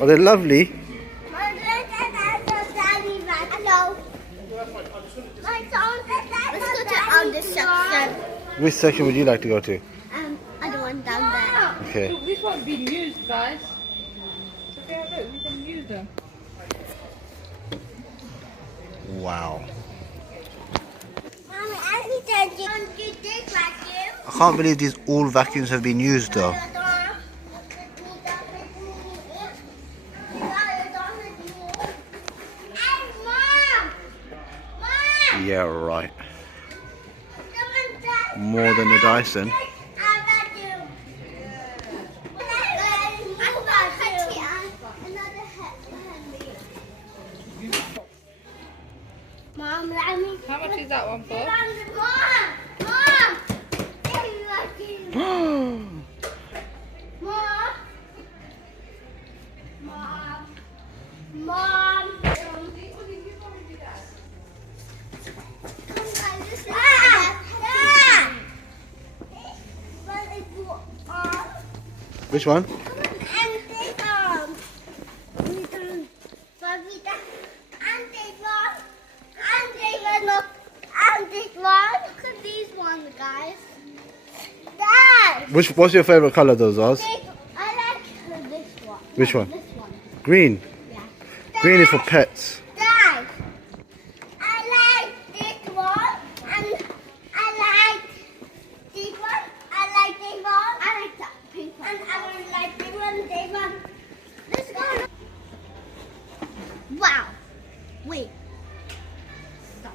Oh, they're lovely. Let's go to this section. Which section would you like to go to? I don't want down there. Okay. These won't be used, guys. So look, we can use them. Wow. Mommy, I need to do this vacuum. I can't believe these all vacuums have been used though. Yeah, right. More than a Dyson. Mom, let me. How much is that one for? Mom! Mom! Mom! Mom! Which one? Look at these ones, guys. Dad! What's your favorite color though, Zaz? I like this one. Which one? This one. Green. Yeah. Green is for pets. Dad, I like this one, and I like this one. I like this one. I like that pink one. And I like this one. Let's go. Wow. Wait. Stop.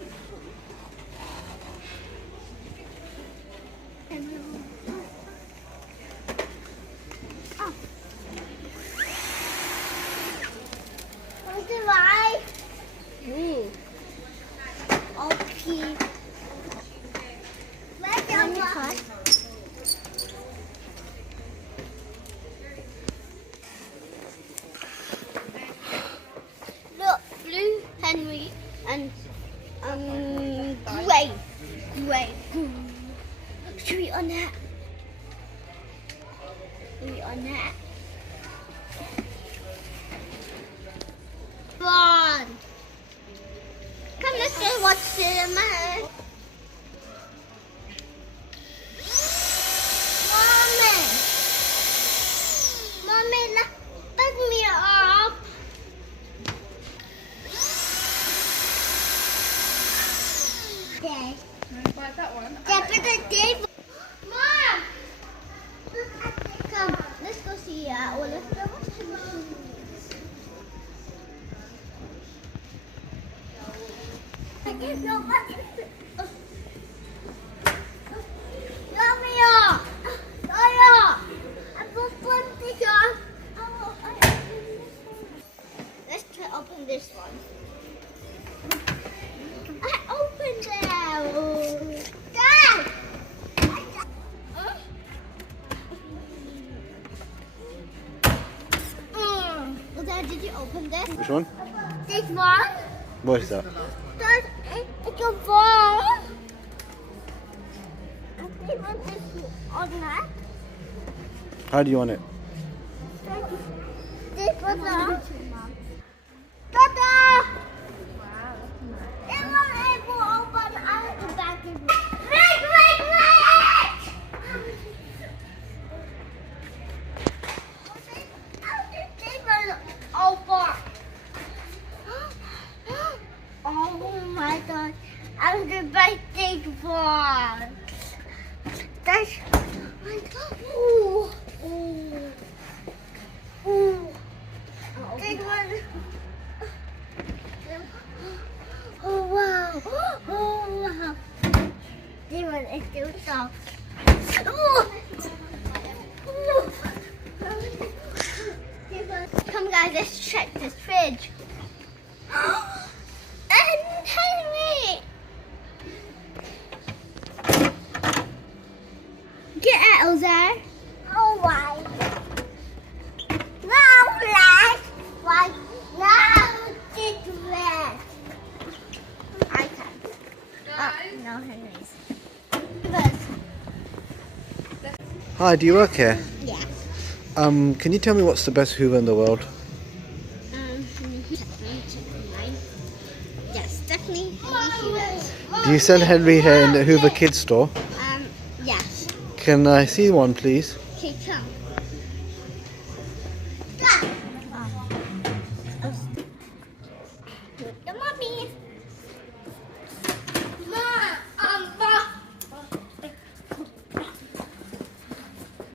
Oh. Why? Okay. Where's the one? Look, blue, Henry, and gray. Should we on that? Should we on that? One. Come, let's go watch cinema. Mommy, pick me up. Dad. Buy that one. Dad, put the table. Mom. Come, let's go see all of the washing machines. I can't go back. Let's try open this one. I opened it. Dad! Dad, did you open this? Which one? This one? What is that? Dad, it's a ball. I think on this on that. How do you want it? This was a Ta-da! It was able to open out the back of it. Wait! How did this one open? Oh my god. I'm the big one. That's ooh. Big one. Oh wow. This one is still soft. Come guys, let's check this fridge. And Henry! Get out of there. Oh, why? Now, last. Why? Now, this last. I can't. Oh, no, Henry's. Hi, do you work here? Yeah. Can you tell me what's the best Hoover in the world? Do you sell Henry hair in the Hoover Kids store? Yes. Can I see one, please? Okay, come.